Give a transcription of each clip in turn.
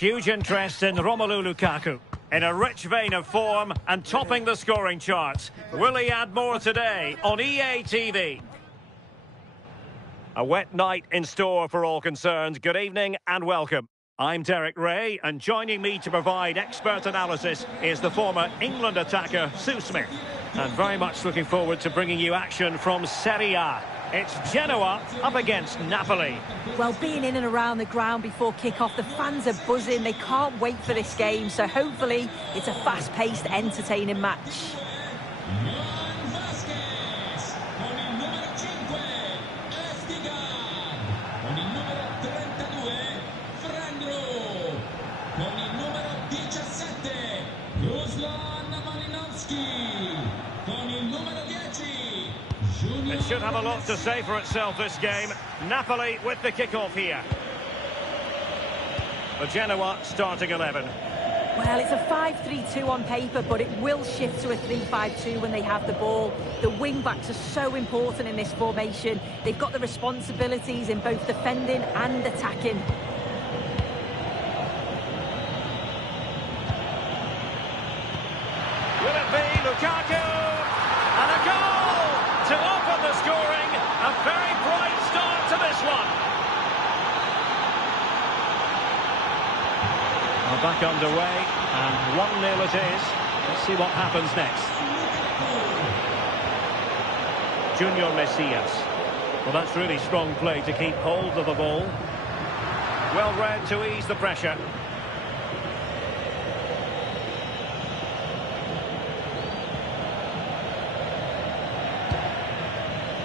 Huge interest in Romelu Lukaku. In a rich vein of form and topping the scoring charts. Will he add more today on EA TV? A wet night in store for all concerned. Good evening and welcome. I'm Derek Ray, and joining me to provide expert analysis is the former England attacker, Sue Smith. And very much looking forward to bringing you action from Serie A. It's Genoa up against Napoli. Well, being in and around the ground before kick-off, the fans are buzzing. They can't wait for this game, so hopefully it's a fast-paced, entertaining match. It should have a lot to say for itself, this game. Napoli with the kick-off here. The Genoa starting 11. Well, it's a 5-3-2 on paper, but it will shift to a 3-5-2 when they have the ball. The wing-backs are so important in this formation. They've got the responsibilities in both defending and attacking. Will it be Lukaku? And a goal to open the scoring. A very bright start to this one. We're back underway, and 1-0 it is. Let's see what happens next. Junior Messias. Well, that's really strong play to keep hold of the ball. Well read to ease the pressure.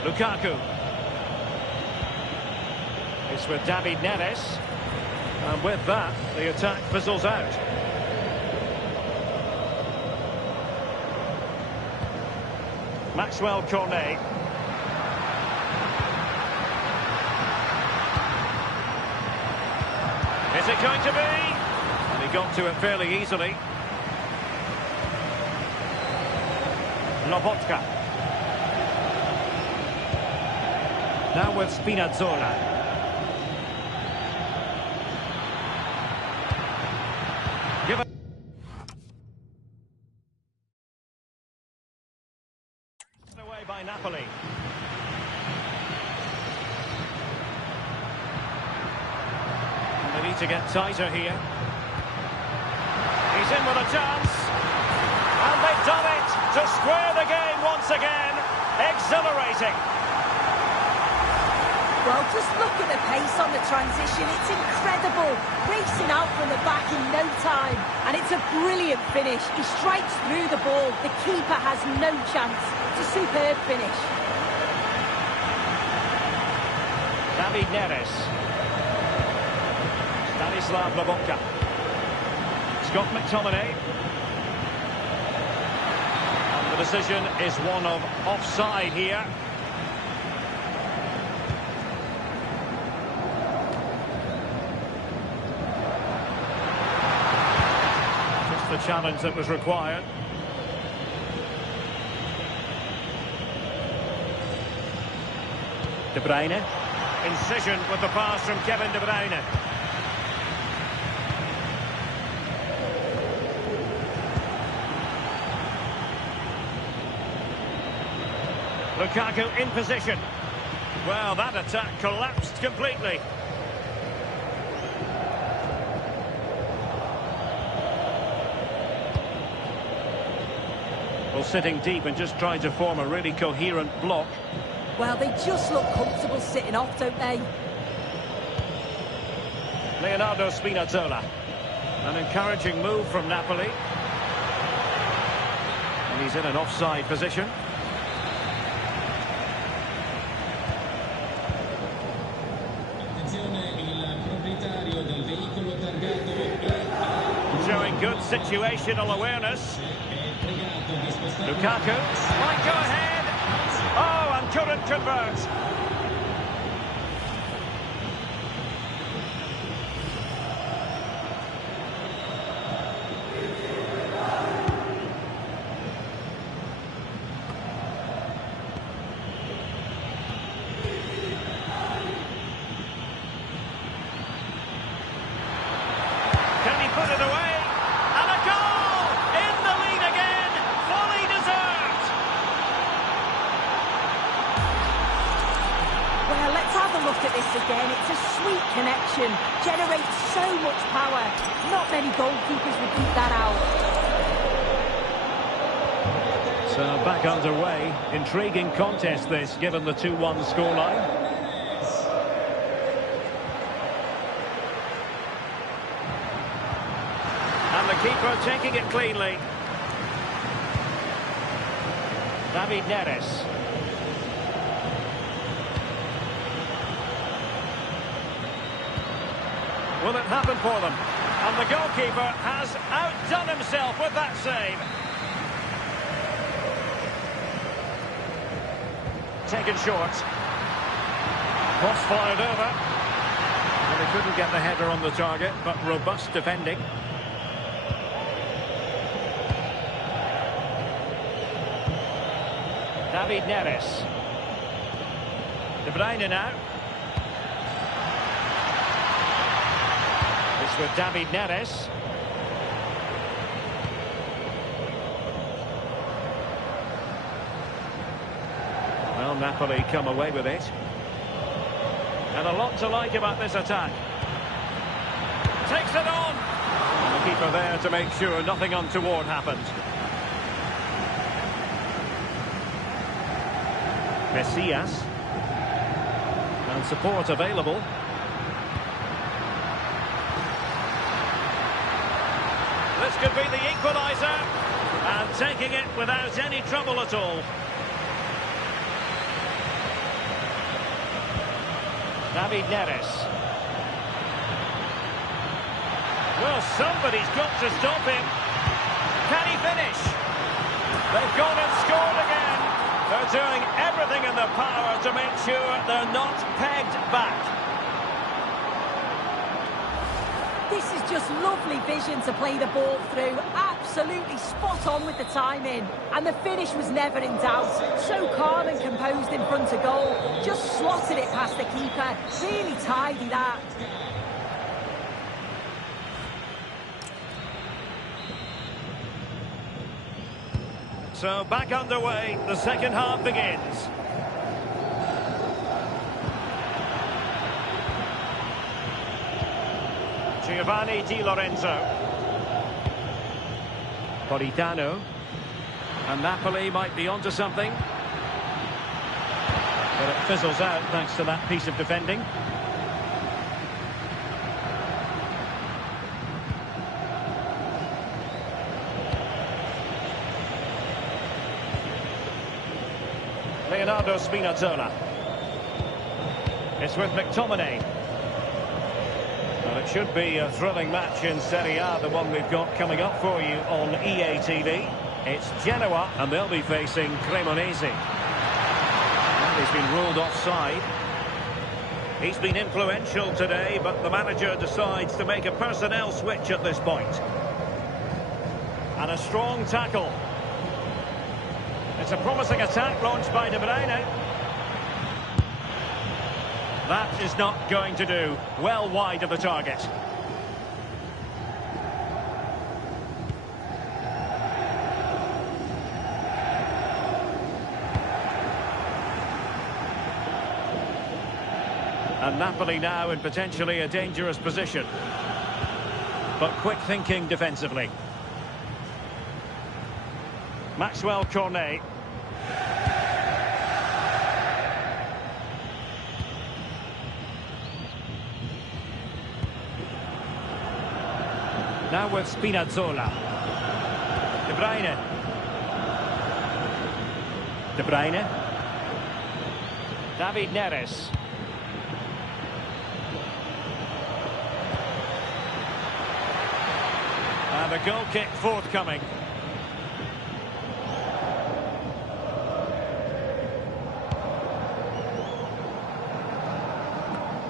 Lukaku. It's with David Neres. And with that, the attack fizzles out. Maxwell Cornet. Is it going to be? And he got to it fairly easily. Lobotka. Now with Spinazzola. Give it away by Napoli. They need to get tighter here. He's in with a chance. And they've done it to square the game once again. Exhilarating. Well, just look at the pace on the transition. It's incredible. Racing out from the back in no time. And it's a brilliant finish. He strikes through the ball. The keeper has no chance. It's a superb finish. David Neres. Stanislav Lobotka. Scott McTominay. And the decision is one of offside here. The challenge that was required. De Bruyne. Incision with the pass from Kevin De Bruyne. Lukaku in position. Well, that attack collapsed completely. Well, sitting deep and just trying to form a really coherent block. Well, they just look comfortable sitting off, don't they? Leonardo Spinazzola. An encouraging move from Napoli. And he's in an offside position. Showing good situational awareness. Lukaku might go ahead. Oh, and couldn't convert. Can put it away. And a goal! In the lead again, fully deserved. Well, let's have a look at this again. It's a sweet connection, generates so much power. Not many goalkeepers would beat that out. So back underway. Intriguing contest this, given the 2-1 scoreline. And the keeper taking it cleanly. David Neres. Will it happen for them? And the goalkeeper has outdone himself with that save. Taken short. Cross fired over. Well, they couldn't get the header on the target, but robust defending. David Neres. De Bruyne now. It's with David Neres. Well, Napoli come away with it. And a lot to like about this attack. Takes it on! And the keeper there to make sure nothing untoward happened. Messias. And support available. This could be the equaliser. And taking it without any trouble at all. David Neres. Well, somebody's got to stop him. Can he finish? They've gone and scored again. They're doing everything in their power to make sure they're not pegged back. This is just lovely vision to play the ball through. Absolutely spot on with the timing. And the finish was never in doubt. So calm and composed in front of goal. Just slotted it past the keeper. Really tidy that. So back underway. The second half begins. Giovanni Di Lorenzo. Politano. And Napoli might be onto something. But it fizzles out thanks to that piece of defending. Leonardo Spinazzola. It's with McTominay. Well, it should be a thrilling match in Serie A, the one we've got coming up for you on EA TV. It's Genoa, and they'll be facing Cremonese. Well, he's been ruled offside. He's been influential today, but the manager decides to make a personnel switch at this point. And a strong tackle. It's a promising attack launched by De Bruyne. That is not going to do. Well wide of the target. And Napoli now in potentially a dangerous position. But quick thinking defensively. Maxwell Cornet. Now with Spinazzola. De Bruyne. De Bruyne. David Neres. And a goal kick forthcoming.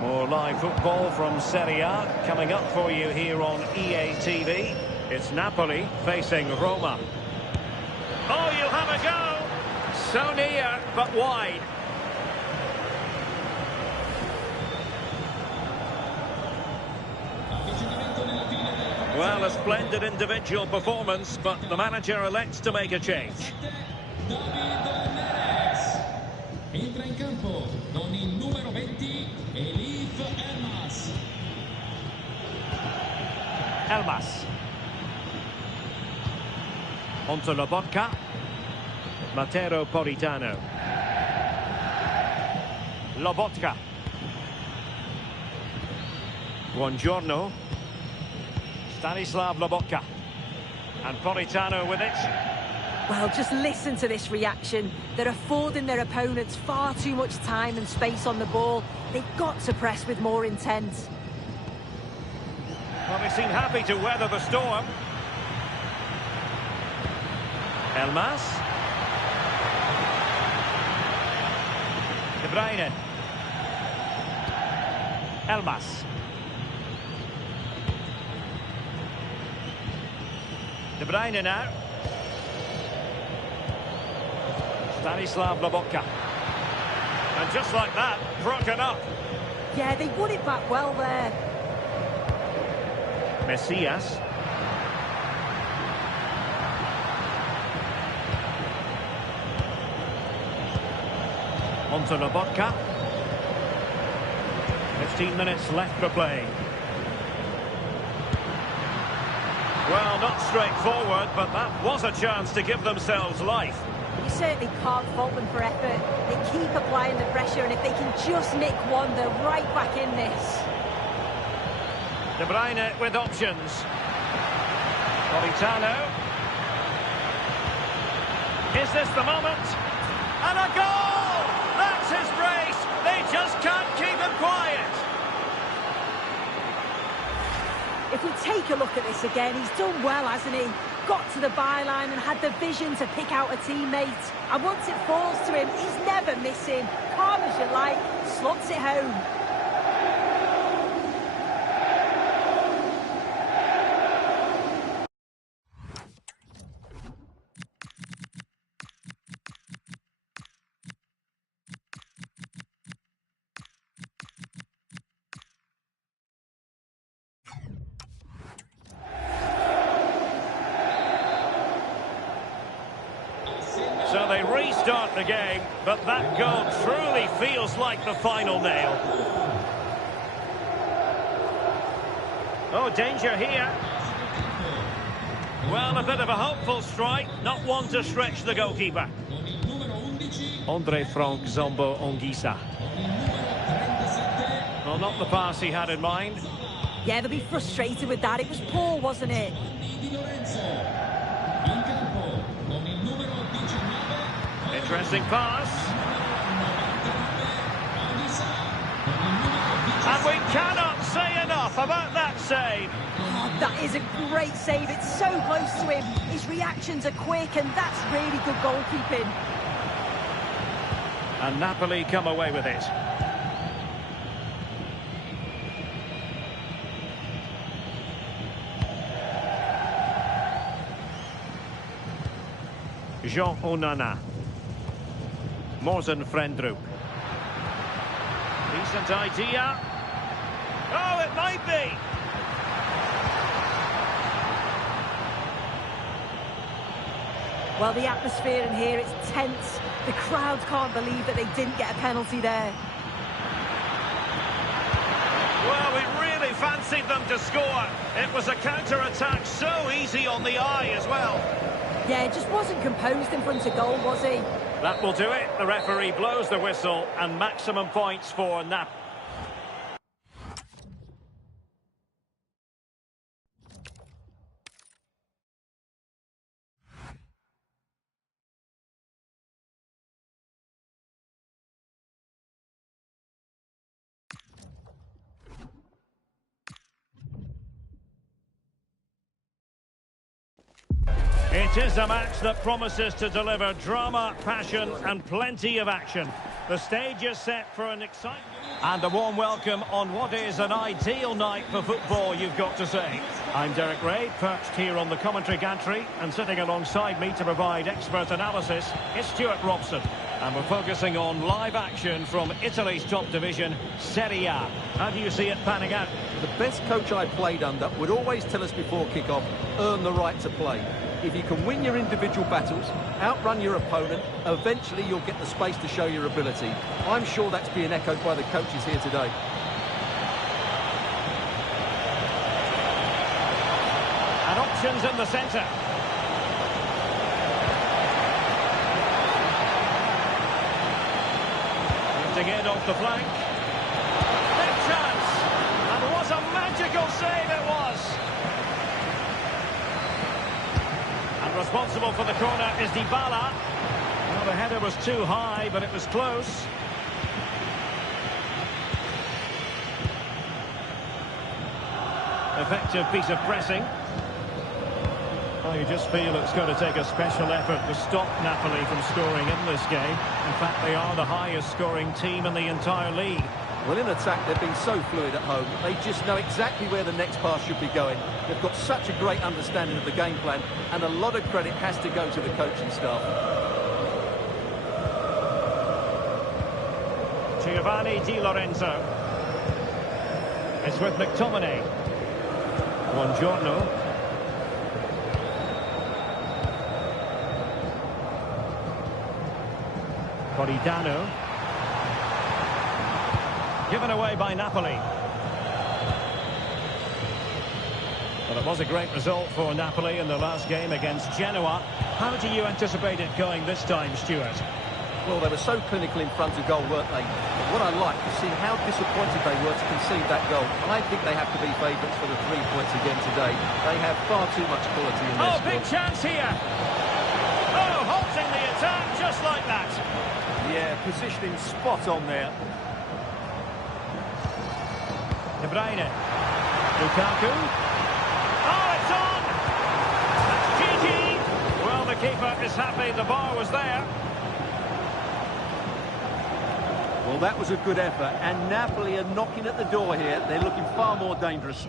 More live football from Serie A coming up for you here on EA TV. It's Napoli facing Roma. Oh, you'll have a go! So near, but wide. Well, a splendid individual performance, but the manager elects to make a change. Entra in campo con il numero 20, Elmas. Elmas. Onto Lobotka. Matero Politano. Lobotka. Buongiorno. Stanislav Lobotka. And Politano with it. Well, just listen to this reaction. They're affording their opponents far too much time and space on the ball. They've got to press with more intent. Well, they seem happy to weather the storm. Elmas. De Bruyne. Elmas. De Bruyne now. Stanislav Lobotka. And just like that, broken up. Yeah, they won it back well there. Messias. Onto Lobotka. 15 minutes left for play. Well, not straightforward, but that was a chance to give themselves life. You certainly can't fault them for effort. They keep applying the pressure, and if they can just nick one, they're right back in this. De Bruyne with options. Politano. Is this the moment? And a goal! That's his brace! They just can't keep him quiet. If we take a look at this again, he's done well, hasn't he? Got to the byline and had the vision to pick out a teammate. And once it falls to him, he's never missing. Calm as you like, slots it home. So they restart the game, but that goal truly feels like the final nail. Oh, danger here. Well, a bit of a hopeful strike, not one to stretch the goalkeeper. Andre Frank Zombo Ongisa. Well, not the pass he had in mind. Yeah, they'll be frustrated with that. It was poor, wasn't it? Interesting pass. And we cannot say enough about that save. Oh, that is a great save. It's so close to him. His reactions are quick, and that's really good goalkeeping. And Napoli come away with it. Jean Onana. Morten Frendrup. Decent idea. Oh, it might be. Well, the atmosphere in here, it's tense. The crowd can't believe that they didn't get a penalty there. Well, we really fancied them to score. It was a counter-attack so easy on the eye as well. Yeah, it just wasn't composed in front of goal, was he? That will do it. The referee blows the whistle and maximum points for Napoli. It is a match that promises to deliver drama, passion and plenty of action. The stage is set for an exciting... And a warm welcome on what is an ideal night for football, you've got to say. I'm Derek Ray, perched here on the commentary gantry, and sitting alongside me to provide expert analysis is Stuart Robson. And we're focusing on live action from Italy's top division, Serie A. How do you see it panning out? the best coach I played under would always tell us before kick-off, earn the right to play. If you can win your individual battles, outrun your opponent, eventually you'll get the space to show your ability. I'm sure that's being echoed by the coaches here today. And options in the centre. Lifting in off the flank. Big chance! And what a magical save it was! And responsible for the corner is Dybala. Well, the header was too high, but it was close. Effective piece of pressing. Well, you just feel it's going to take a special effort to stop Napoli from scoring in this game. In fact, they are the highest scoring team in the entire league. Well, in attack, they've been so fluid at home. They just know exactly where the next pass should be going. They've got such a great understanding of the game plan, and a lot of credit has to go to the coaching staff. Giovanni Di Lorenzo. It's with McTominay. Buongiorno. Politano. Given away by Napoli. Well, it was a great result for Napoli in the last game against Genoa. How do you anticipate it going this time, Stuart? Well, they were so clinical in front of goal, weren't they? But what I like is see how disappointed they were to concede that goal. I think they have to be favourites for the 3 points again today. They have far too much quality in their squad. Big chance here. Oh, halting the attack just like that. Yeah, positioning spot on there. De Bruyne. Lukaku. Oh, it's on! That's Gigi. Well, the keeper is happy the bar was there. Well, that was a good effort, and Napoli are knocking at the door here. They're looking far more dangerous.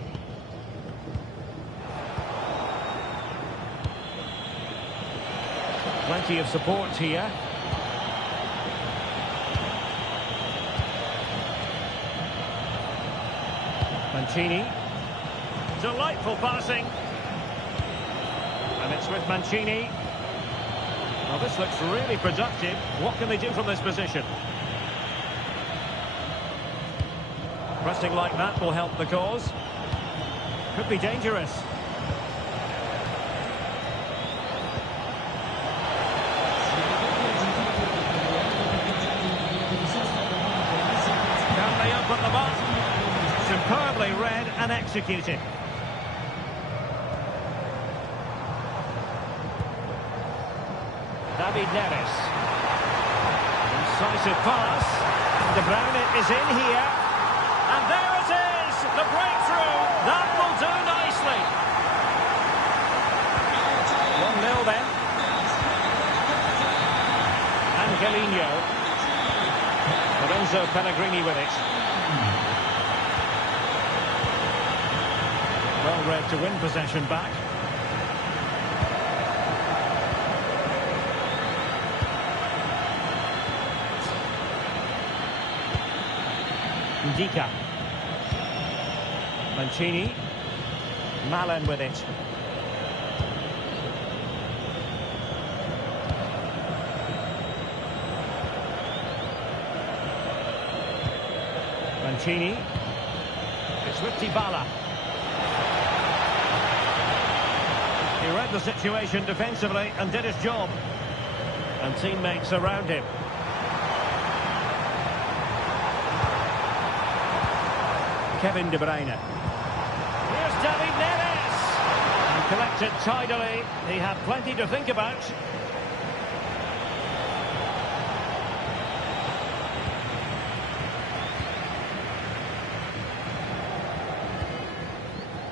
Plenty of support here. Mancini. Delightful passing. And it's with Mancini. Well, this looks really productive. What can they do from this position? Pressing like that will help the cause. Could be dangerous. Can they open them up? Superbly read and executed. David Neres. Incisive pass. De Bruyne is in here. And there it is, the breakthrough. That will do nicely. 1-0 then. Angelino. Lorenzo Pellegrini with it. Well read to win possession back. Ndika. Mancini. Malen with it. Mancini. It's with Dybala. He read the situation defensively and did his job. And teammates around him. Kevin De Bruyne. Here's David Neres. And collected tidily. He had plenty to think about.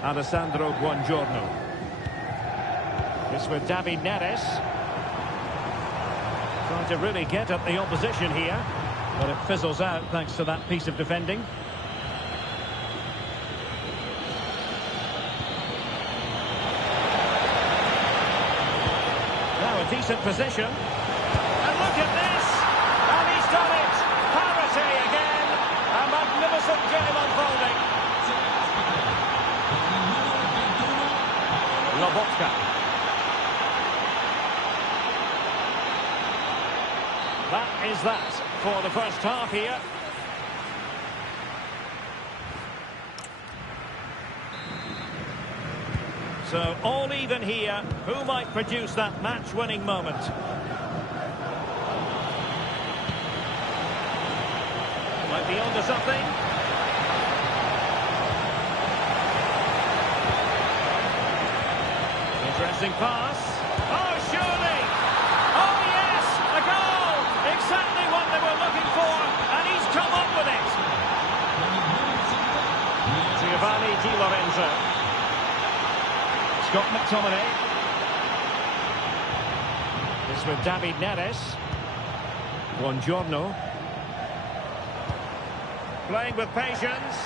Alessandro Buongiorno. It's with David Neres. Trying to really get at the opposition here. But it fizzles out thanks to that piece of defending. Decent position. And look at this! And he's done it! Parity again! A magnificent game unfolding. Lobotka. That is that for the first half here. So all even here. Who might produce that match-winning moment? Might be onto something. Interesting pass. Oh, surely! Oh, yes! A goal! Exactly what they were looking for, and he's come up with it. Giovanni Di Lorenzo. Scott McTominay. This with David Neres. Buongiorno. Playing with patience.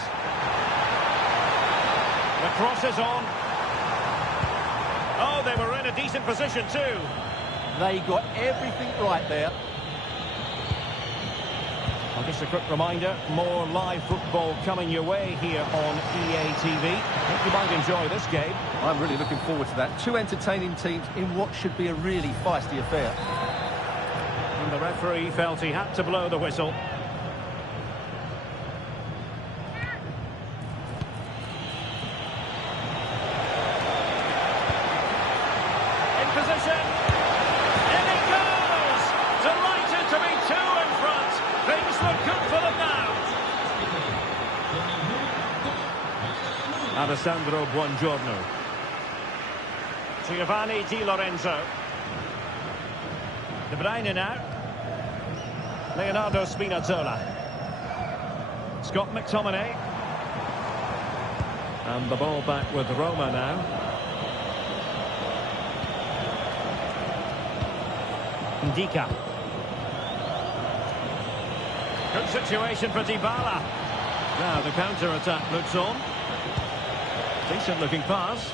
The cross is on. Oh, they were in a decent position too. They got everything right there. Well, just a quick reminder, more live football coming your way here on EA TV. I think you might enjoy this game. I'm really looking forward to that. Two entertaining teams in what should be a really feisty affair. And the referee felt he had to blow the whistle. Position. In it goes! Delighted to be two in front. Things look good for them now. Alessandro Buongiorno. Giovanni Di Lorenzo. De Bruyne now. Leonardo Spinazzola. Scott McTominay. And the ball back with Roma now. Ndika. Good situation for Dybala. Now the counter-attack looks on. Decent looking pass.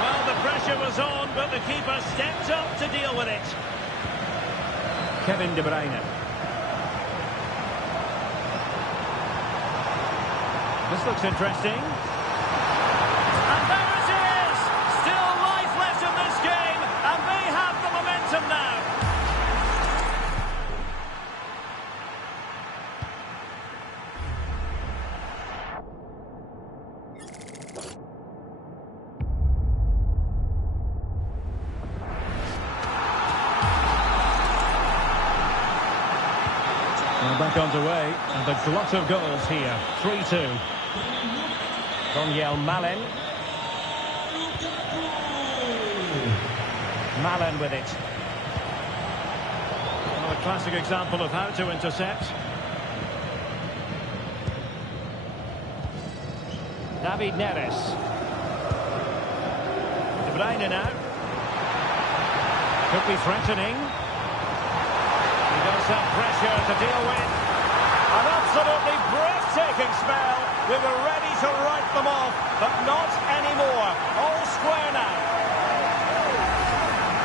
Well, the pressure was on, but the keeper stepped up to deal with it. Kevin De Bruyne. This looks interesting. Now. We're back underway, and the glut of goals here. 3-2. Daniel Malen. Malen with it. A classic example of how to intercept. David Neres. De Bruyne now. Could be threatening. He does have pressure to deal with. An absolutely breathtaking spell. We were ready to write them off, but not anymore. All square now.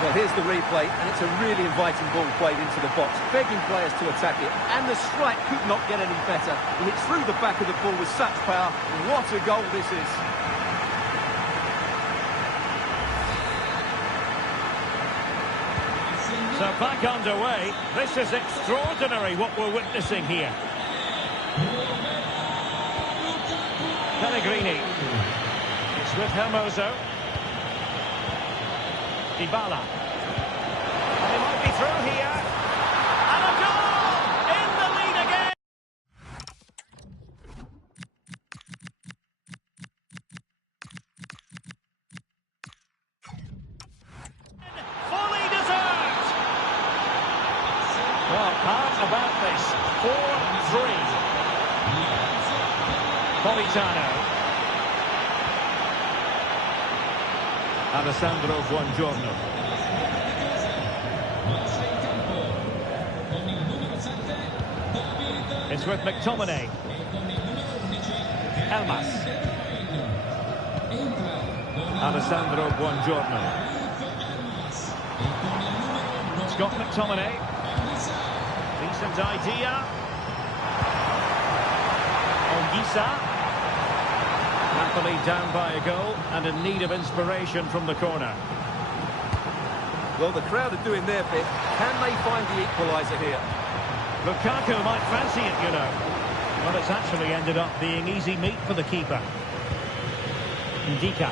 Well, here's the replay, and it's a really inviting ball played into the box, begging players to attack it, and the strike could not get any better. He hit through the back of the ball with such power. What a goal this is. So back underway. This is extraordinary what we're witnessing here. Pellegrini. It's with Hermoso. Dybala. And he might be through here. And a goal! In the lead again! Fully deserved! Well, how about this? 4-3. Politano. Alessandro Buongiorno. It's with McTominay. Elmas. Alessandro Buongiorno. Scott McTominay. Decent idea. Napoli down by a goal and in need of inspiration from the corner. Well, the crowd are doing their bit. Can they find the equaliser here? Lukaku might fancy it, you know. Well, it's actually ended up being easy meat for the keeper. Ndika.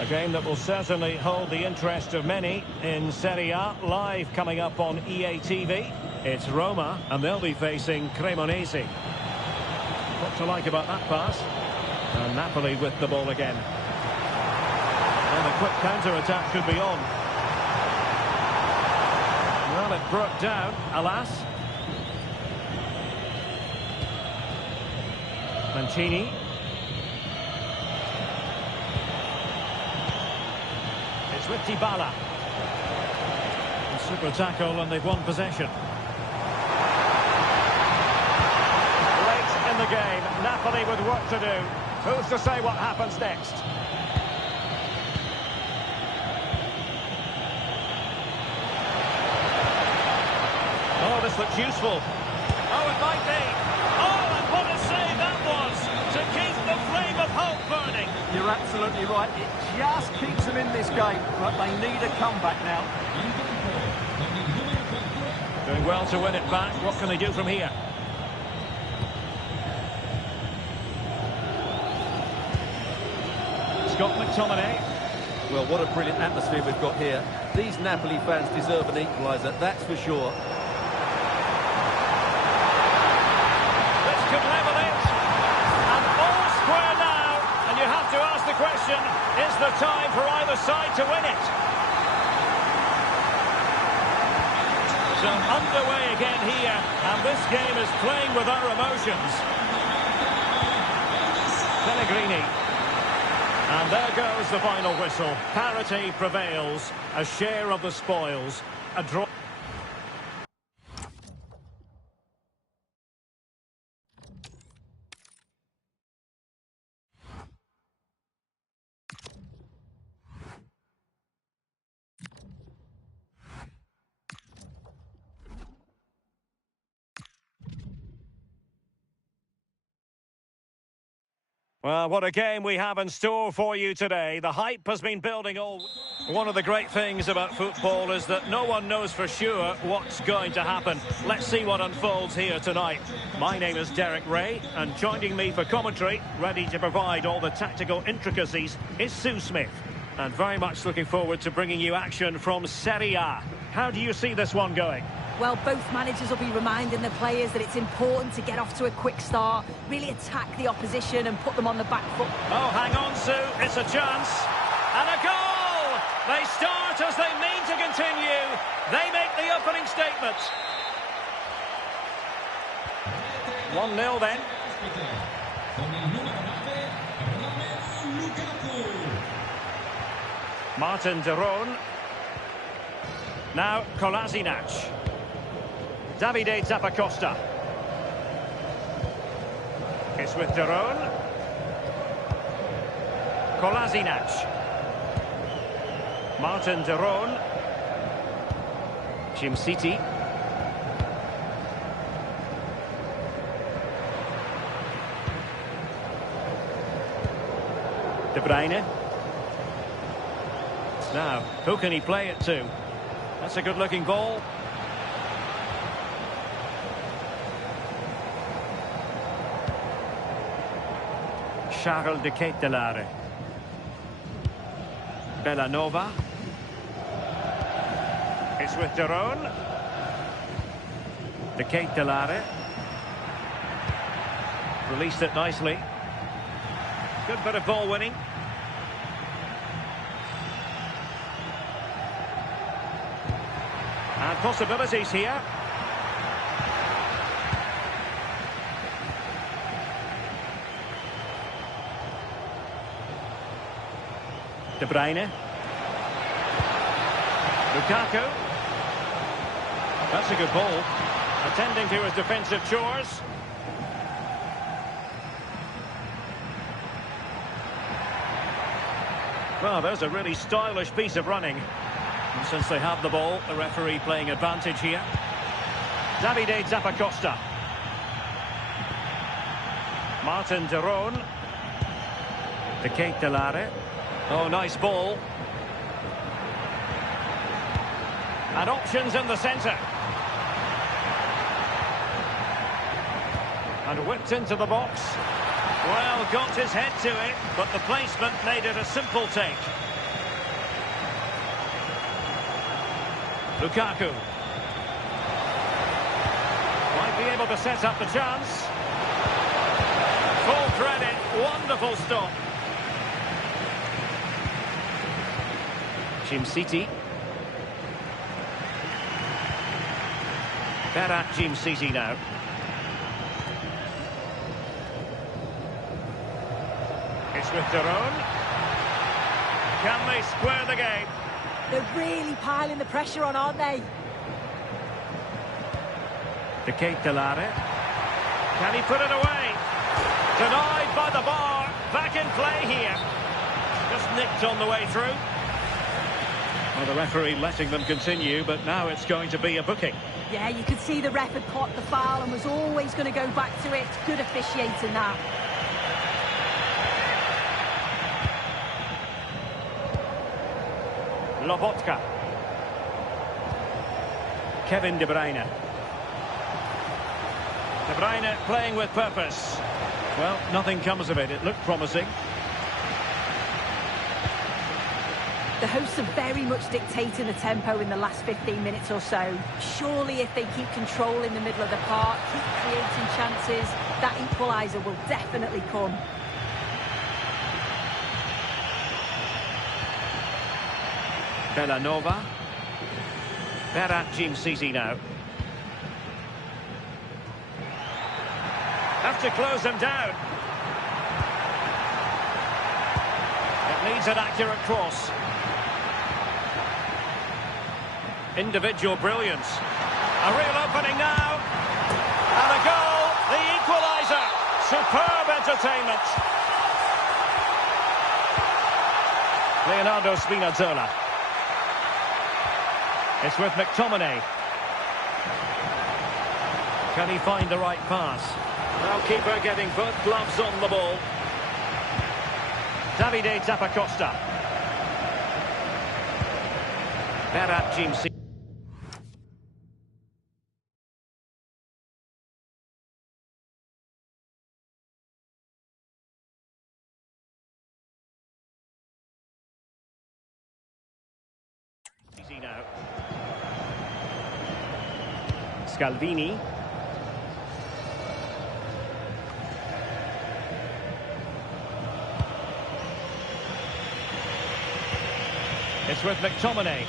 A game that will certainly hold the interest of many in Serie A, live coming up on EA TV. It's Roma, and they'll be facing Cremonese. What to like about that pass? And Napoli with the ball again. And a quick counter-attack could be on. Well, it broke down, alas. Mancini. It's with Dybala. Super tackle, and they've won possession. Late in the game, Napoli with work to do. Who's to say what happens next? Oh, this looks useful. Oh, it might be. Oh, and what a save that was to keep the flame of hope burning. You're absolutely right. It just keeps them in this game, but they need a comeback now. Doing well to win it back. What can they do from here? Scott McTominay. Well, what a brilliant atmosphere we've got here. These Napoli fans deserve an equaliser, that's for sure. This could level it. And all square now. And you have to ask the question, is there time for either side to win it? So underway again here, and this game is playing with our emotions. Pellegrini. And there goes the final whistle. Parity prevails, a share of the spoils, a draw. Well, what a game we have in store for you today. The hype has been building all... One of the great things about football is that no one knows for sure what's going to happen. Let's see what unfolds here tonight. My name is Derek Ray, and joining me for commentary, ready to provide all the tactical intricacies, is Sue Smith. And very much looking forward to bringing you action from Serie A. How do you see this one going? Well, both managers will be reminding the players that it's important to get off to a quick start, really attack the opposition and put them on the back foot. Oh, hang on, Sue. It's a chance. And a goal! They start as they mean to continue. They make the opening statement. 1-0 then. Martin de Roon. Now Kolasinac. Davide Zappacosta. It's with de Roon. Kolasinac. Martin de Roon. Jim City. De Bruyne. Now, who can he play it to? That's a good-looking ball. Charles de Ketelaere. Bellanova. It's with de Roon. De Ketelaere. Released it nicely. Good bit of ball winning. And possibilities here. De Bruyne. Lukaku. That's a good ball. Attending to his defensive chores. Well, there's a really stylish piece of running. And since they have the ball, the referee playing advantage here. Davide Zappacosta. Martin de Roon. De Ketelare. Oh, nice ball. And options in the centre. And whipped into the box. Well, got his head to it, but the placement made it a simple take. Lukaku. Might be able to set up the chance. Full credit, wonderful stop. Jim-City. Berat Jim-City now. It's with de Roon. Can they square the game? They're really piling the pressure on, aren't they? De Ketelare. Can he put it away? Denied by the bar. Back in play here. Just nicked on the way through. Well, the referee letting them continue, but now it's going to be a booking. Yeah, you could see the ref had caught the foul and was always going to go back to it. Good officiating that. Lobotka. Kevin De Bruyne. De Bruyne playing with purpose. Well, nothing comes of it. It looked promising. The hosts are very much dictating the tempo in the last 15 minutes or so. Surely if they keep control in the middle of the park, keep creating chances, that equaliser will definitely come. Bellanova. Berat Jim-City now. Have to close them down. It needs an accurate cross. Individual brilliance. A real opening now. And a goal, the equaliser. Superb entertainment. Leonardo Spinazzola. It's with McTominay. Can he find the right pass? Now keeper getting both gloves on the ball. Davide Zappacosta. Berat Jim-City. Now. Scalvini. It's with McTominay.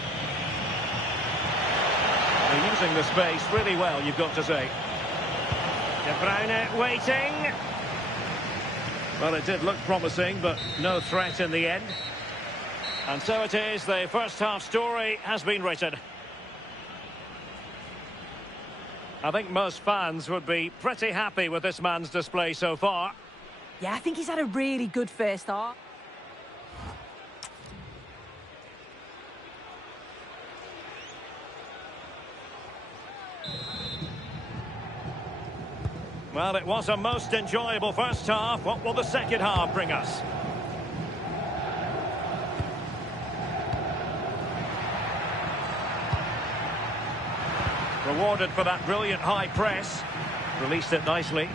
They're using the space really well, you've got to say. De Bruyne waiting. Well, it did look promising, but no threat in the end. And so it is, the first half story has been written. I think most fans would be pretty happy with this man's display so far. Yeah, I think he's had a really good first half. Well, it was a most enjoyable first half. What will the second half bring us? Rewarded for that brilliant high press. Released it nicely.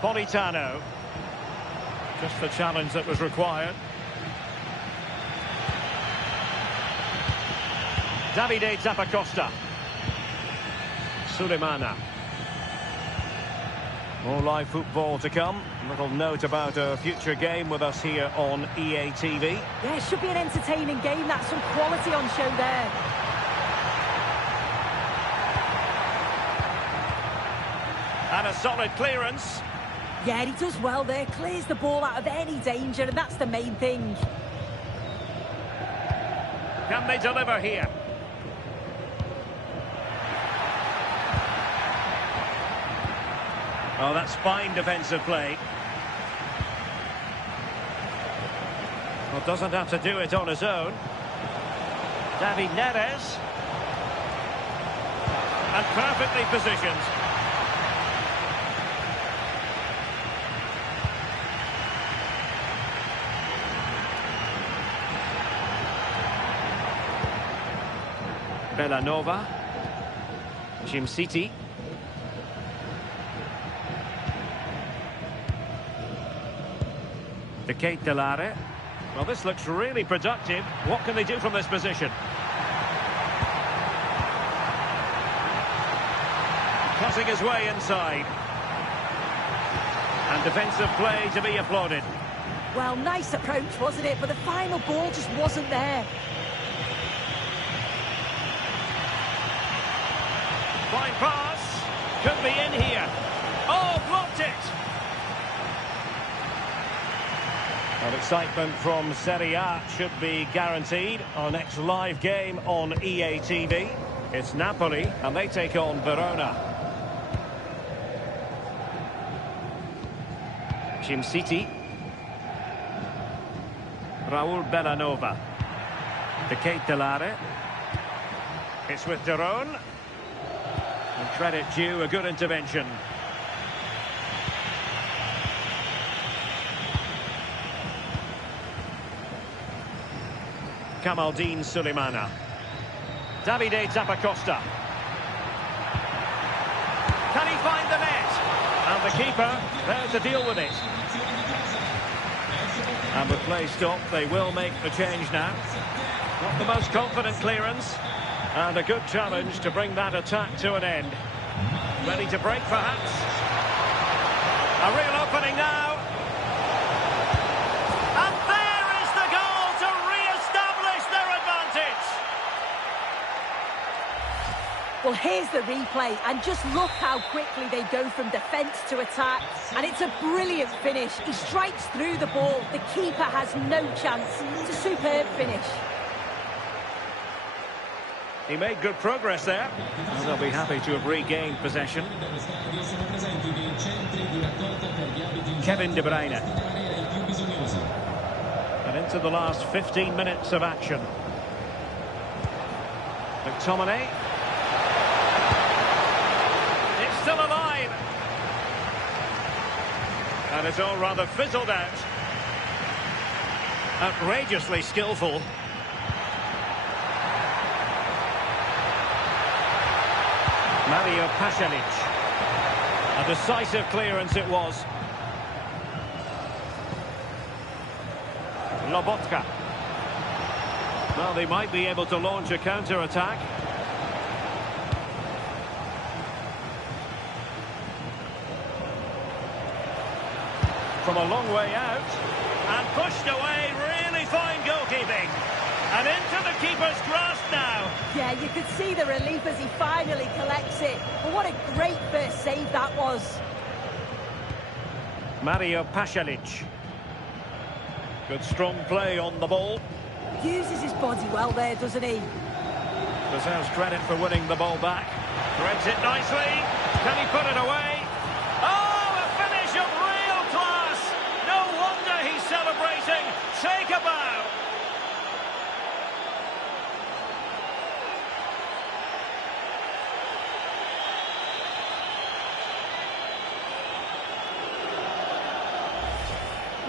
Politano. Just the challenge that was required. Davide Zappacosta. Sulemana. More live football to come. A little note about a future game with us here on EA TV. Yeah, it should be an entertaining game. That's some quality on show there. And a solid clearance. Yeah, he does well there. Clears the ball out of any danger, and that's the main thing. Can they deliver here? Oh, that's fine defensive play. Well, doesn't have to do it on his own. David Neres. and perfectly positioned. Bellanova. City. The Keitelare. Well, this looks really productive. What can they do from this position? Cutting his way inside. And defensive play to be applauded. Well, nice approach, wasn't it? But the final ball just wasn't there. Fine pass. Could be in here. Oh, blocked it. Well, excitement from Serie A should be guaranteed. Our next live game on EA TV. It's Napoli, and they take on Verona. City. Raul Bellanova. The Keitelare. It's with Daron. And credit due, a good intervention. Kamaldeen Sulemana. Davide Zappacosta. Can he find the net? And the keeper there to deal with it. And with play stopped, they will make the change now. Not the most confident clearance. And a good challenge to bring that attack to an end. Ready to break, perhaps? A real opening now. And there is the goal to re-establish their advantage. Well, here's the replay, and just look how quickly they go from defence to attack. And it's a brilliant finish. He strikes through the ball. The keeper has no chance. It's a superb finish. He made good progress there. And they'll be happy to have regained possession. Kevin De Bruyne. And into the last 15 minutes of action. McTominay. It's still alive. And it's all rather fizzled out. Outrageously skillful. Mario Pasalic. A decisive clearance it was. Lobotka. Well, they might be able to launch a counter-attack. From a long way out. And pushed away, really fine goalkeeping. And into the keeper's grasp now. Yeah, you could see the relief as he finally collects it. But what a great first save that was. Mario Pasalic. Good strong play on the ball. Uses his body well there, doesn't he? Deserves credit for winning the ball back. Threads it nicely. Can he put it away? Oh, a finish of real class. No wonder he's celebrating. Take a bow.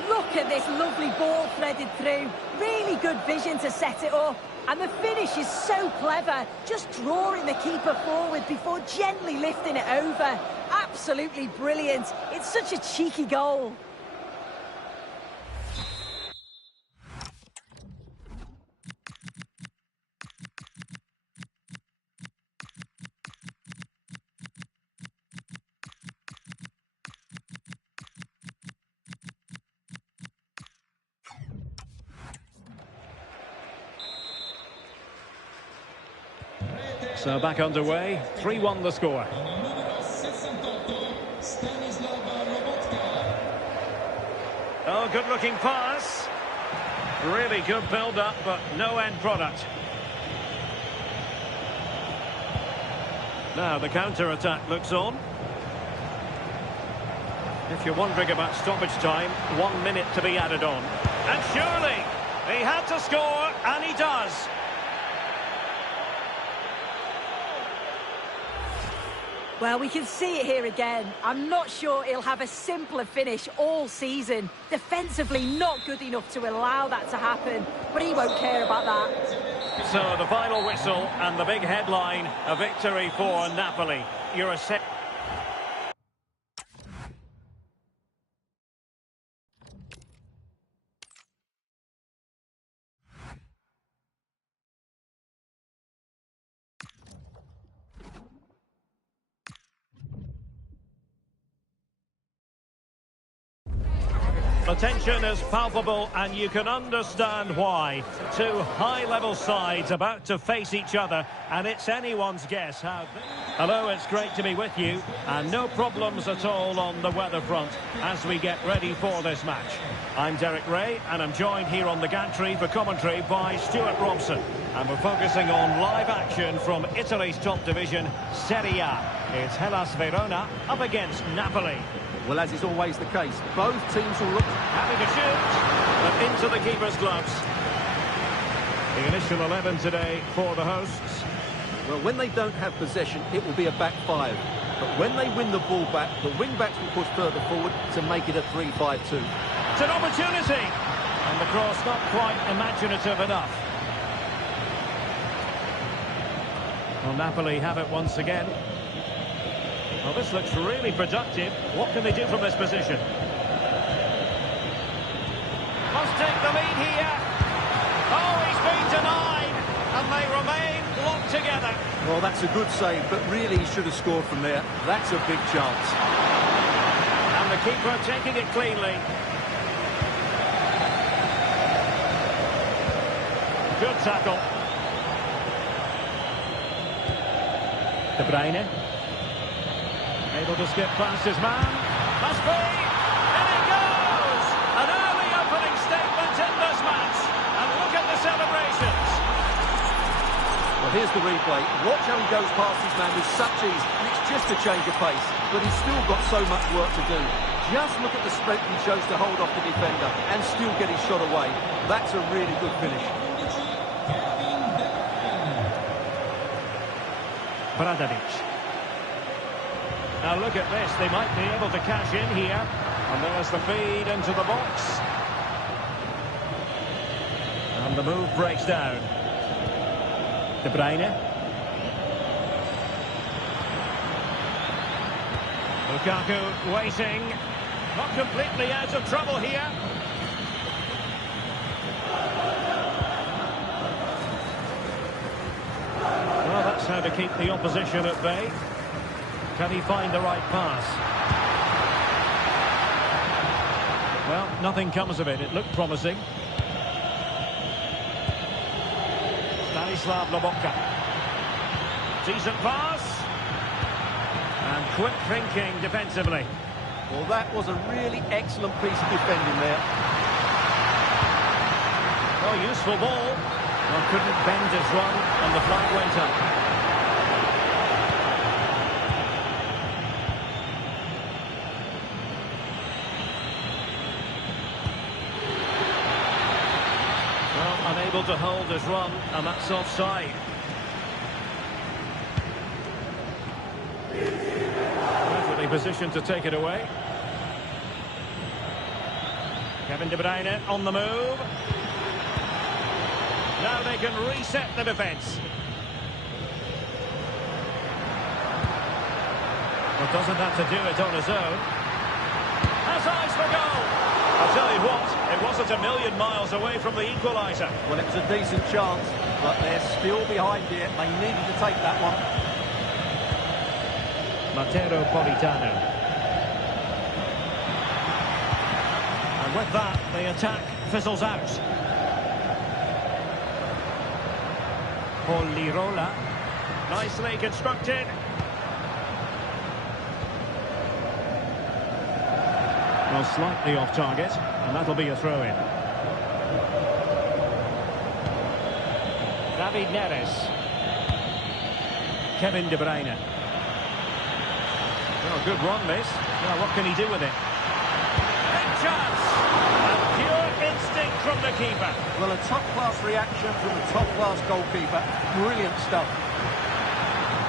Look at this lovely ball threaded through. Really good vision to set it up. And the finish is so clever. Just drawing the keeper forward before gently lifting it over. Absolutely brilliant. It's such a cheeky goal. So back underway, 3-1 the score. Oh, good-looking pass. Really good build-up, but no end product. Now the counter-attack looks on. If you're wondering about stoppage time, 1 minute to be added on. And surely, he had to score, and he does. Well, we can see it here again. I'm not sure he'll have a simpler finish all season. Defensively, not good enough to allow that to happen, but he won't care about that. So the final whistle and the big headline, a victory for Napoli. You're a set. The tension is palpable and you can understand why. Two high-level sides about to face each other and it's anyone's guess how... Hello, it's great to be with you and no problems at all on the weather front as we get ready for this match. I'm Derek Ray and I'm joined here on the gantry for commentary by Stuart Robson. And we're focusing on live action from Italy's top division, Serie A. It's Hellas Verona up against Napoli. Well, as is always the case, both teams will look... Having to shoot, but into the keeper's gloves. The initial 11 today for the hosts. Well, when they don't have possession, it will be a back five. But when they win the ball back, the wing-backs will push further forward to make it a 3-5-2. It's an opportunity! And the cross not quite imaginative enough. Well, Napoli have it once again. Well, this looks really productive. What can they do from this position? Must take the lead here. Oh, he's been denied. And they remain locked together. Well, that's a good save, but really he should have scored from there. That's a big chance. And the keeper taking it cleanly. Good tackle. De Bruyne. Able to skip past his man. Must be. In it goes! An early opening statement in this match. And look at the celebrations. Well, here's the replay. Watch how he goes past his man with such ease. And it's just a change of pace. But he's still got so much work to do. Just look at the strength he chose to hold off the defender and still get his shot away. That's a really good finish. Bradovic. Now look at this, they might be able to cash in here. And there's the feed into the box. And the move breaks down. De Bruyne. Lukaku waiting. Not completely out of trouble here. Well, that's how to keep the opposition at bay. Can he find the right pass? Well, nothing comes of it. It looked promising. Stanislav Lobotka. Decent pass. And quick thinking defensively. Well, that was a really excellent piece of defending there. Oh, useful ball. Well, couldn't bend his run, and the flag went up. Unable to hold his run, and that's offside. Perfectly positioned to take it away. Kevin De Bruyne on the move. Now they can reset the defence. Well, doesn't have to do it on his own. Has eyes for goal. I'll tell you what, it wasn't a million miles away from the equaliser. Well, it was a decent chance, but they're still behind here. They needed to take that one. Matteo Politano. And with that, the attack fizzles out. Polirola. Nicely constructed. Well, slightly off target, and that'll be a throw-in. David Neres. Kevin De Bruyne. Well, good run, this. Now, what can he do with it? Big chance! And pure instinct from the keeper. Well, a top-class reaction from a top-class goalkeeper. Brilliant stuff.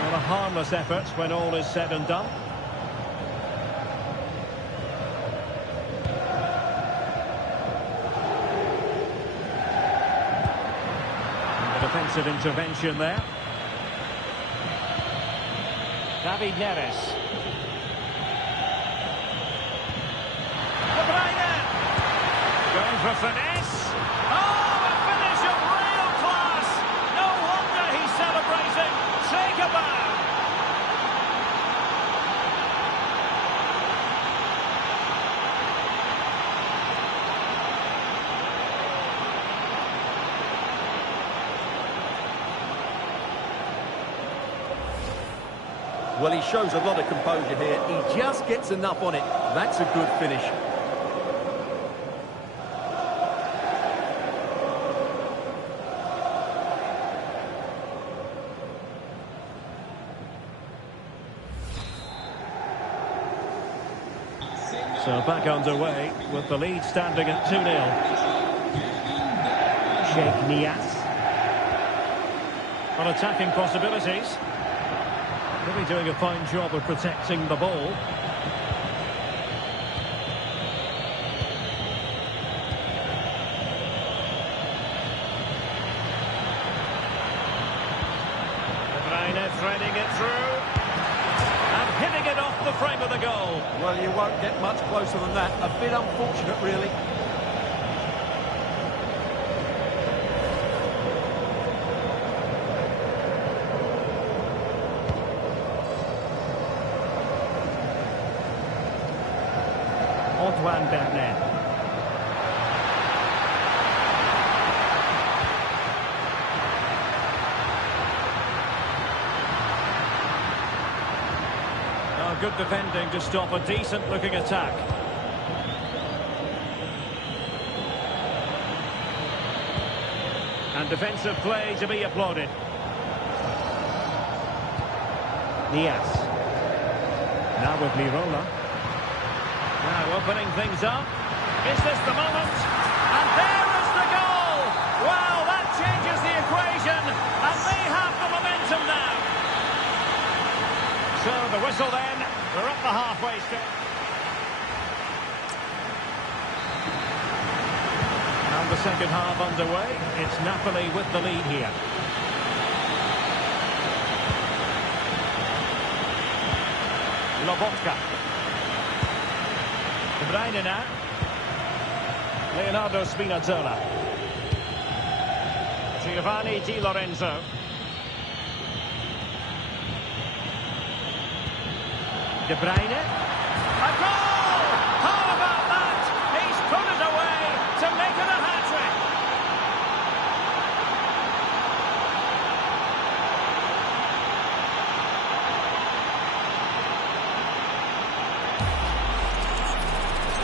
Well, a harmless effort when all is said and done. And the defensive intervention there. David Neres. Going for finesse. Oh, a finish of real class. No wonder he's celebrating. Take a bow. Well, he shows a lot of composure here. He just gets enough on it. That's a good finish. So back underway with the lead standing at 2-0. Sheikh Nias. On attacking possibilities. Really doing a fine job of protecting the ball. De Bruyne threading it through. And hitting it off the frame of the goal. Well, you won't get much closer than that. A bit unfortunate, really. Antoine Bernet. Oh, good defending to stop a decent-looking attack. And defensive play to be applauded. Nias. Now with Lirola. Now opening things up. Is this the moment? And there is the goal! Well, that changes the equation, and they have the momentum now. So the whistle then, we're up the halfway stretch. And the second half underway. It's Napoli with the lead here. Lobotka. De Bruyne now. Leonardo Spinazzola. Giovanni Di Lorenzo. De Bruyne. A goal! How about that? He's put it away to make it a hat-trick.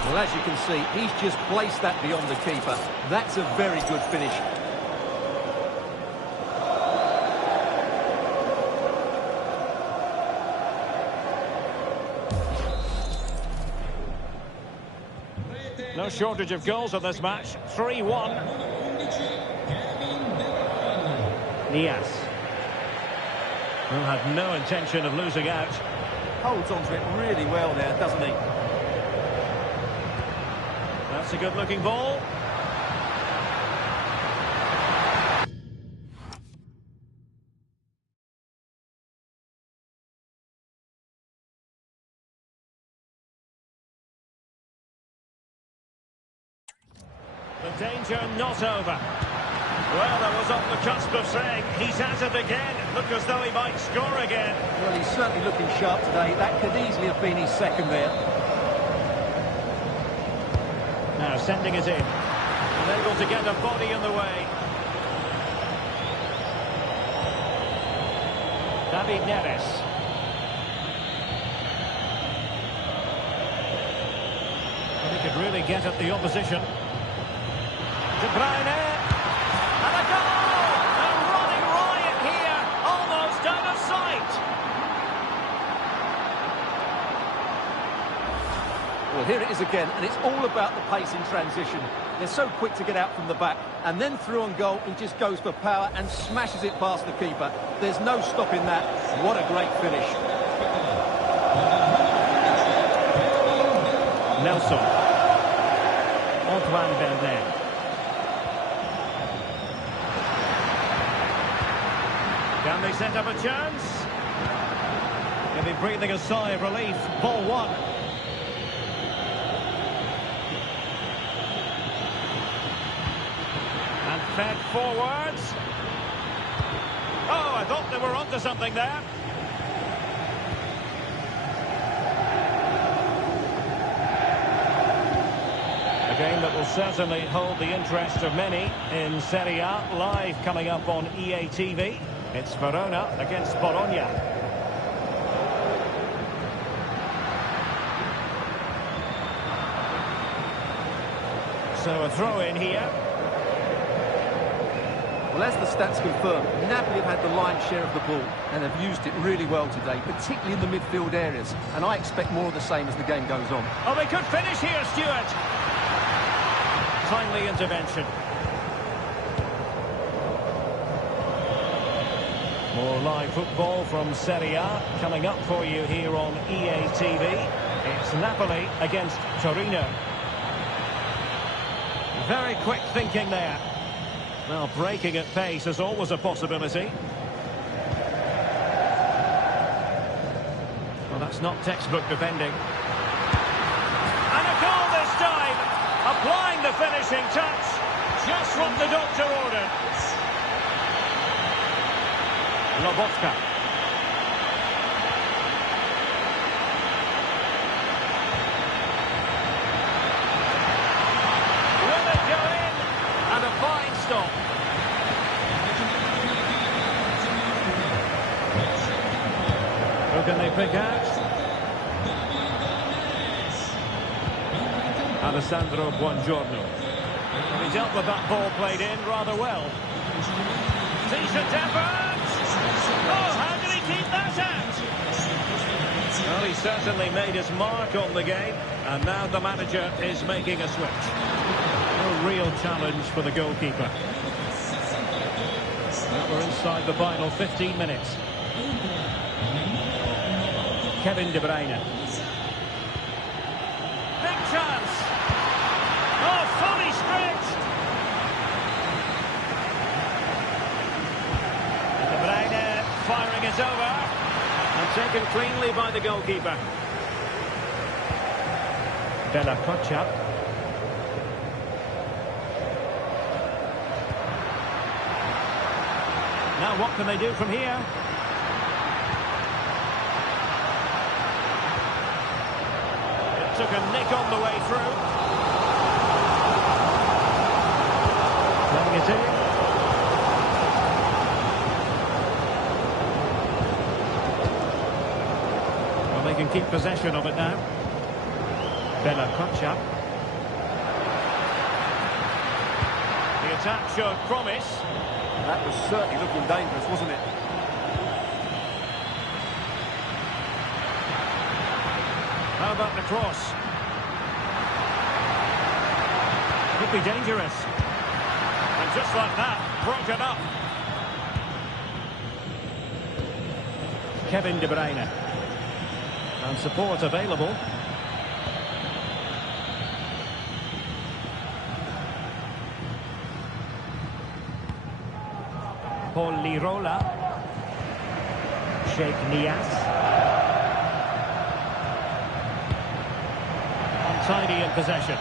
Well, as you can see, he's just placed that beyond the keeper. That's a very good finish. No shortage of goals in this match. 3-1. Nias. Who had no intention of losing out. Holds onto it really well there, doesn't he? That's a good-looking ball. The danger not over. Well, I was on the cusp of saying he's at it again. Look as though he might score again. Well, he's certainly looking sharp today. That could easily have been his second there. Now sending it in. And able to get a body in the way. David Neres. And he could really get at the opposition. De Bruyne. And a goal! A running riot here. Almost out of sight. Well, here it is again, and it's all about the pace in transition. They're so quick to get out from the back, and then through on goal, he just goes for power and smashes it past the keeper. There's no stopping that. What a great finish. Nelson. Antoine Bernard. Can they set up a chance? He'll be breathing a sigh of relief. Ball one. And fed forwards. Oh, I thought they were onto something there. A game that will certainly hold the interest of many in Serie A, live coming up on EA TV. It's Verona against Bologna. So a throw in here. Well, as the stats confirm, Napoli have had the lion's share of the ball and have used it really well today, particularly in the midfield areas. And I expect more of the same as the game goes on. Oh, they could finish here, Stuart. Timely intervention. More live football from Serie A coming up for you here on EA TV. It's Napoli against Torino. Very quick thinking there. Well, breaking at pace is always a possibility. Well, that's not textbook defending. And a goal this time! Applying the finishing touch. Just what the doctor ordered. Lobotka. Will it go in? And a fine stop. Who can they pick out? Alessandro Buongiorno. He dealt with that ball played in rather well. Decent effort! Oh, how did he keep that out? Well, he certainly made his mark on the game, and now the manager is making a switch. No real challenge for the goalkeeper. Now we're inside the final 15 minutes. Kevin De Bruyne. Big chance! Oh, fully stretched! De Bruyne firing it over. And taken cleanly by the goalkeeper. Bella Coccia. Now what can they do from here? It took a nick on the way through. Playing it in. Well, they can keep possession of it now. Bella Coccia. The attack showed promise. That was certainly looking dangerous, wasn't it? How about the cross? Could be dangerous. And just like that, broken up. Kevin De Bruyne. And support available. Polirola. Sheikh Nias. Untidy in possession.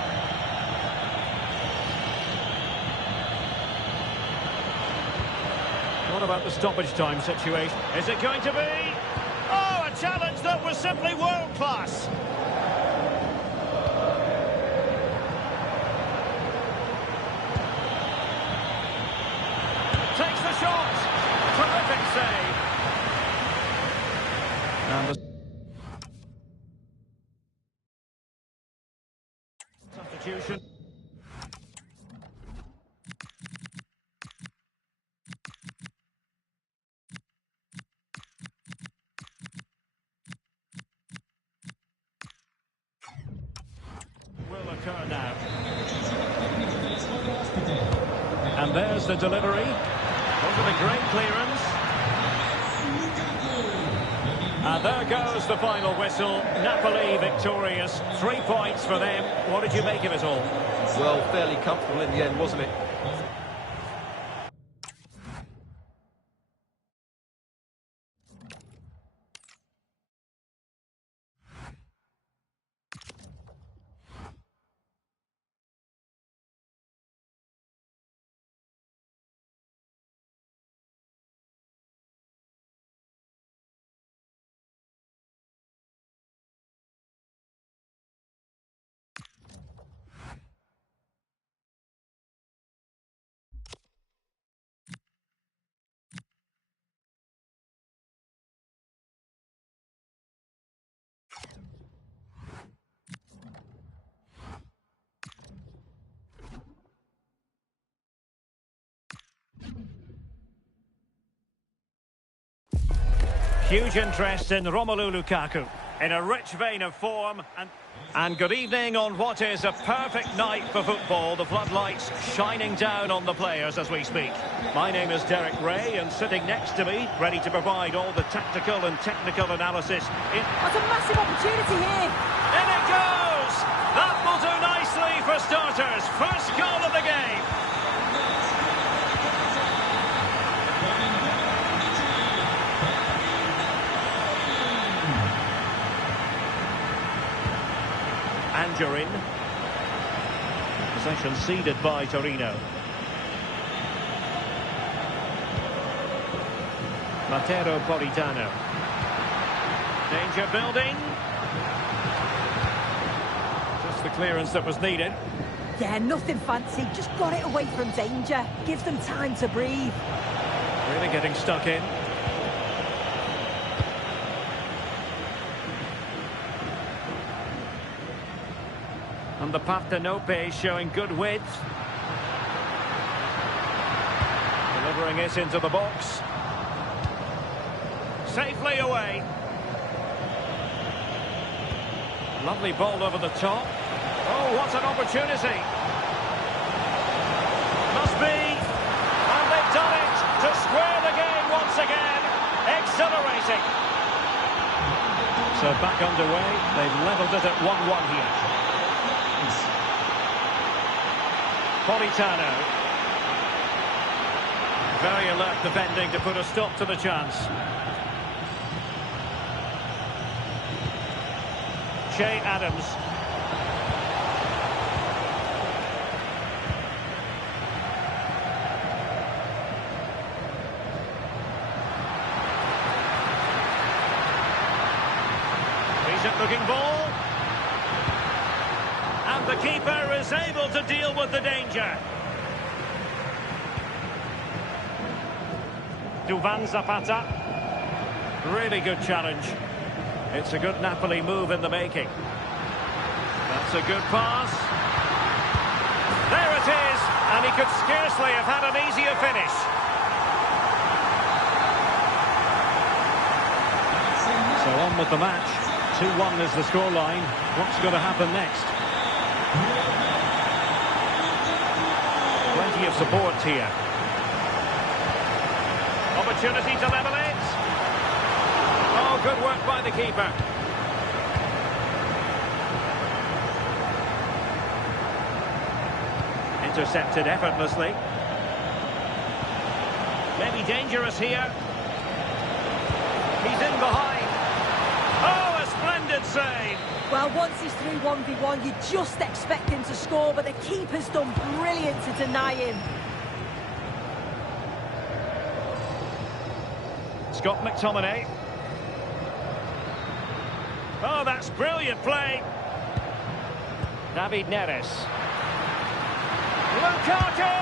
What about the stoppage time situation? Is it going to be? Oh, a challenge that was simply world class. Takes the shot. Terrific save. And the substitution. the delivery. Wasn't a great clearance. And there goes the final whistle. Napoli victorious. 3 points for them. What did you make of it all? Well, fairly comfortable in the end, wasn't it? Huge interest in Romelu Lukaku. In a rich vein of form and good evening on what is a perfect night for football. The floodlights shining down on the players as we speak. My name is Derek Ray, and sitting next to me, ready to provide all the tactical and technical analysis. That's a massive opportunity here. In it goes! That will do nicely for starters. First goal of the game. Angerin. Possession ceded by Torino. Matteo Politano. Danger building. Just the clearance that was needed. Yeah, nothing fancy. Just got it away from danger. Gives them time to breathe. Really getting stuck in. And the Partenope showing good width. Delivering it into the box. Safely away. Lovely ball over the top. Oh, what an opportunity. Must be. And they've done it to square the game once again. Exhilarating. So back underway. They've levelled it at 1-1 here. Politano. Very alert defending to put a stop to the chance. Che Adams. Decent looking ball. And the keeper is able to deal with the danger. Duvan Zapata. Really good challenge. It's a good Napoli move in the making. That's a good pass. There it is. And he could scarcely have had an easier finish. So on with the match. 2-1 is the scoreline. What's going to happen next? Plenty of support here. Opportunity to level it. Oh, good work by the keeper. Intercepted effortlessly. Maybe dangerous here. He's in behind. Oh, a splendid save. Well, once he's through 1v1, you just expect him to score, but the keeper's done brilliant to deny him. Scott McTominay. Oh, that's brilliant play. David Neres. Lukaku!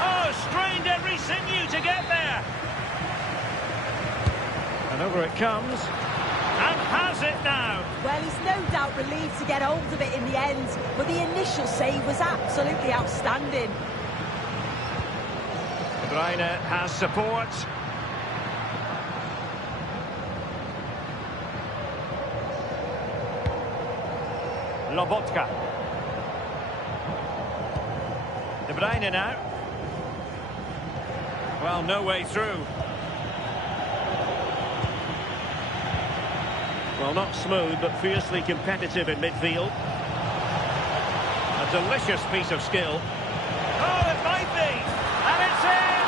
Oh, strained every sinew to get there. And over it comes. And has it now. Well, he's no doubt relieved to get hold of it in the end, but the initial save was absolutely outstanding. De Bruyne has support. Lobotka. De Bruyne now. Well, no way through. Well, not smooth, but fiercely competitive in midfield. A delicious piece of skill. Oh, it might be! And it's in!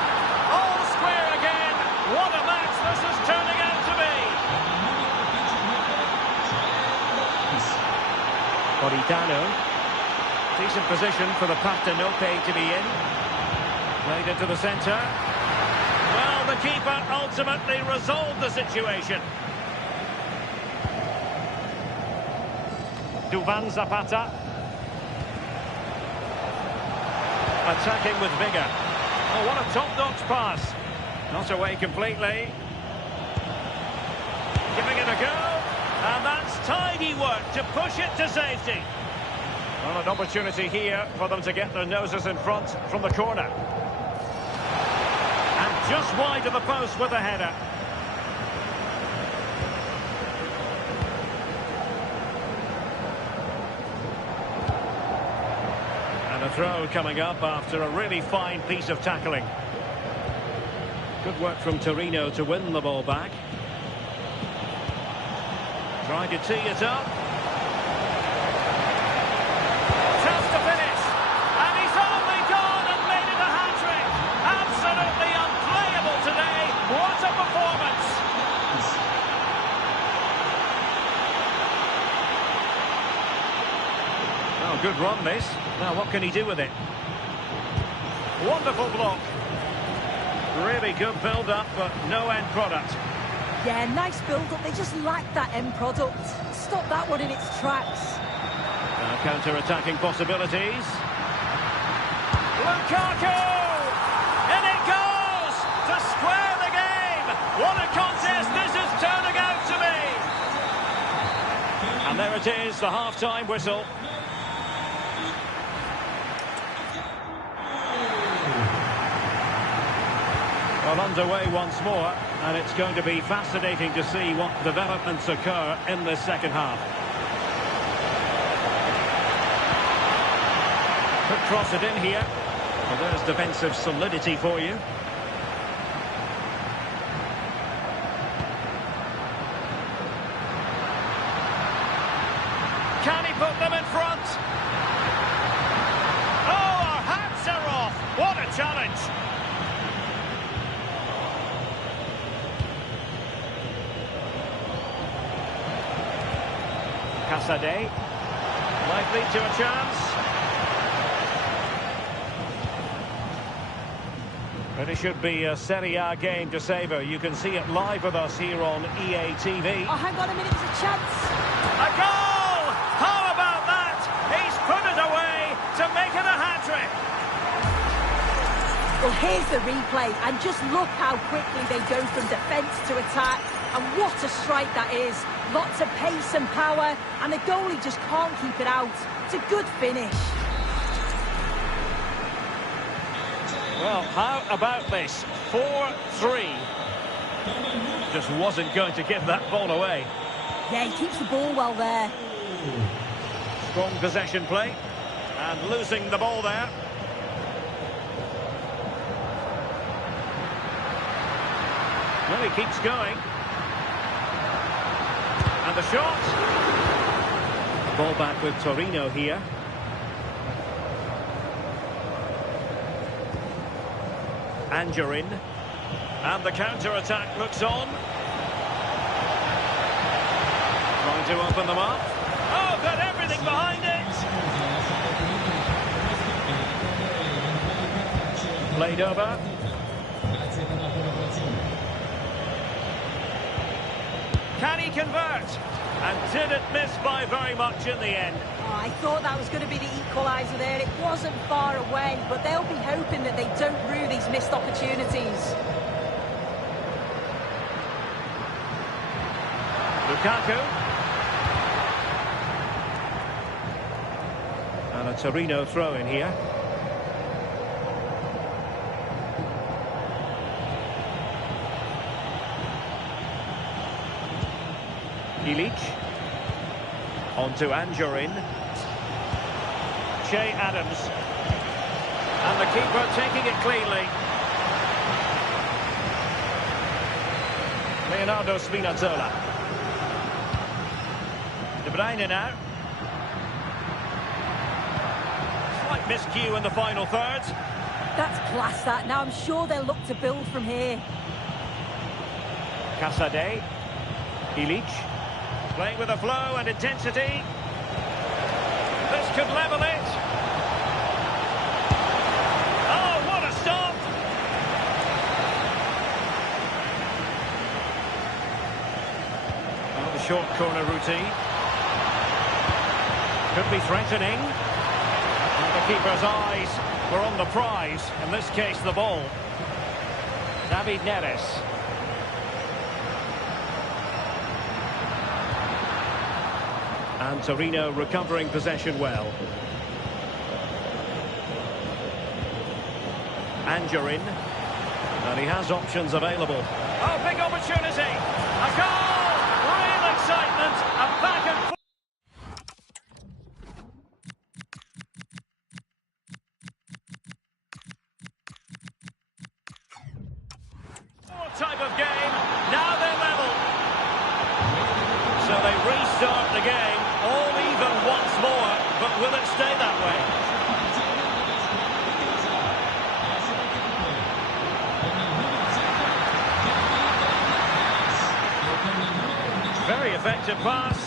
All square again! What a match this is turning out to be! Politano. Decent position for the Partenope to be in. Played into the centre. Well, the keeper ultimately resolved the situation. Duvan Zapata. Attacking with vigour. Oh, what a top-notch pass. Not away completely. Giving it a go. And that's tidy work to push it to safety. Well, an opportunity here for them to get their noses in front from the corner. And just wide of the post with a header. And a throw coming up after a really fine piece of tackling. Good work from Torino to win the ball back. Trying to tee it up. Chance to finish. And he's only gone and made it a hat-trick. Absolutely unplayable today. What a performance. Oh, good run, this. Now, what can he do with it? Wonderful block. Really good build-up, but no end product. Yeah, nice build-up. They just lack that end product. Stop that one in its tracks. Now counter-attacking possibilities. Lukaku! In it goes! To square the game! What a contest this is turning out to be! And there it is, the half-time whistle. Well, underway once more, and it's going to be fascinating to see what developments occur in this second half. Could cross it in here. Well, there's defensive solidity for you. Can he put them in front? Oh, our hats are off! What a challenge! Casade might lead to a chance. But it should be a Serie A game to savour. You can see it live with us here on EA TV. Oh, hang on a minute, there's a chance. A goal! How about that? He's put it away to make it a hat-trick. Well, here's the replay, and just look how quickly they go from defence to attack. And what a strike that is. Lots of pace and power, and the goalie just can't keep it out. It's a good finish. Well, how about this? 4-3. Just wasn't going to give that ball away. Yeah, he keeps the ball well there. Strong possession play. And losing the ball there. Well, he keeps going. And the shot. Ball back with Torino here. Angerin. And the counter-attack looks on. Trying to open them up. Oh, got everything behind it. Played over. Can he convert? And didn't miss by very much in the end. Oh, I thought that was going to be the equaliser there. It wasn't far away, but they'll be hoping that they don't rue these missed opportunities. Lukaku. And a Torino throw in here. Ilic. On to Angerin. Che Adams. And the keeper taking it cleanly. Leonardo Spinazzola. De Bruyne now. Slight miscue in the final third. That's class, that. Now I'm sure they'll look to build from here. Casade. Ilic. Playing with a flow and intensity. This could level it. Oh, what a stop! Oh, the short corner routine. Could be threatening. And the keeper's eyes were on the prize. In this case, the ball. David Neres. And Torino recovering possession well. Angerin. And he has options available. Oh, big opportunity! A goal! Real excitement! A back and forth. Type of game. Now they're level. So they restart the game. All even once more, but will it stay that way? Very effective pass.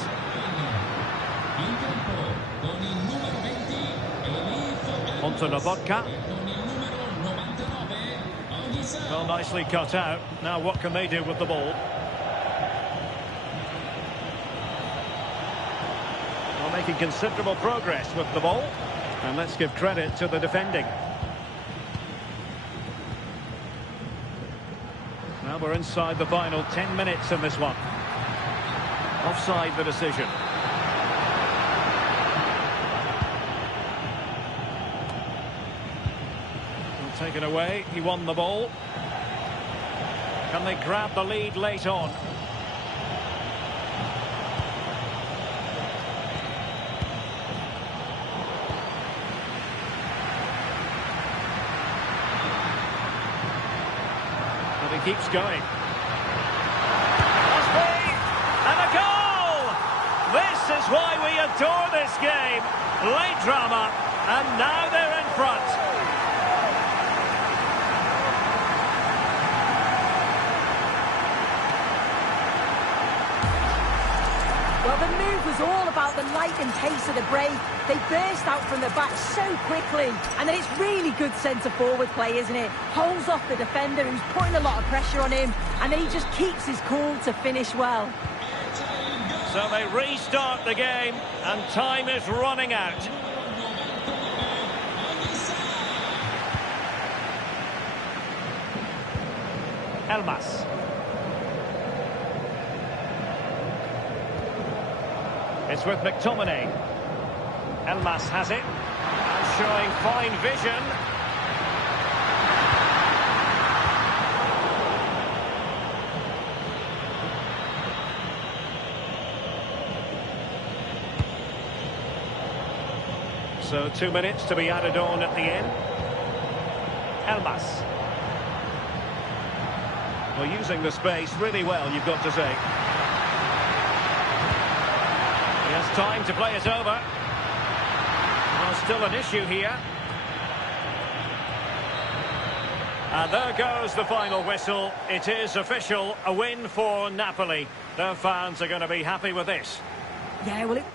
Onto Lobotka. Well, nicely cut out. Now what can they do with the ball? Making considerable progress with the ball. And let's give credit to the defending. Now we're inside the final 10 minutes in this one. Offside the decision. Well, taken away, he won the ball. Can they grab the lead late on? He keeps going. Must be! And a goal! This is why we adore this game. Late drama, and now they're in front. Well, the move was all about the light and pace of the break. They burst out from the back so quickly. And then it's really good centre-forward play, isn't it? Holds off the defender who's putting a lot of pressure on him. And then he just keeps his cool to finish well. So they restart the game, and time is running out. Elmas. It's with McTominay. Elmas has it. And showing fine vision. So 2 minutes to be added on at the end. Elmas. Well, using the space really well, you've got to say. He has time to play it over. Well, still an issue here. And there goes the final whistle. It is official, a win for Napoli. Their fans are going to be happy with this. Yeah, well, it